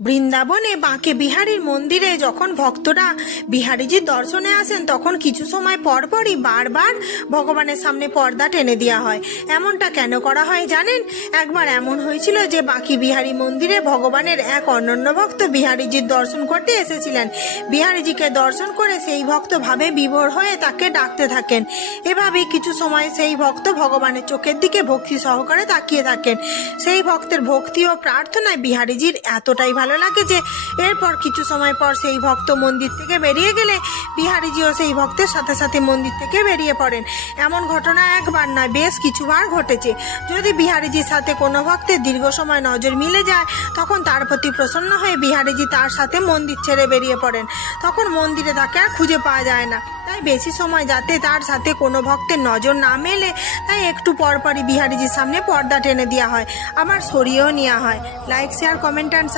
বৃন্দাবনে বাঁকে বিহারীর মন্দিরে যখন ভক্তরা বিহারীজির দর্শনে আসেন তখন কিছু সময় পরপরই বারবার ভগবানের সামনে পর্দা টেনে দেওয়া হয়। এমনটা কেন করা হয় জানেন? একবার এমন হয়েছিল যে বাঁকি বিহারী মন্দিরে ভগবানের এক অনন্য ভক্ত বিহারীজির দর্শন করতে এসেছিলেন। বিহারীজিকে দর্শন করে সেই ভক্ত ভাবে বিভোর হয়ে তাকে ডাকতে থাকেন। এভাবে কিছু সময় সেই ভক্ত ভগবানের চোখের দিকে ভক্তি সহকারে তাকিয়ে থাকেন। সেই ভক্তের ভক্তি ও প্রার্থনায় বিহারীজির এতটাই ভালো লাগে যে এরপর কিছু সময় পর সেই ভক্ত মন্দির থেকে বেরিয়ে গেলে বিহারীজিও সেই ভক্তের সাথে সাথে মন্দির থেকে বেরিয়ে পড়েন। এমন ঘটনা একবার নয়, বেশ কিছুবার ঘটেছে। যদি বিহারীজির সাথে কোনো ভক্তের দীর্ঘ সময় নজর মিলে যায় তখন তার প্রতি প্রসন্ন হয়ে বিহারীজি তার সাথে মন্দির ছেড়ে বেরিয়ে পড়েন। তখন মন্দিরে তাকে আর খুঁজে পাওয়া যায় না। তাই বেশি সময় যাতে তার সাথে কোনো ভক্তের নজর না মেলে তাই একটু পরপরই বিহারীজির সামনে পর্দা টেনে দেওয়া হয়, আবার সরিয়েও নেওয়া হয়। Like, share, comment and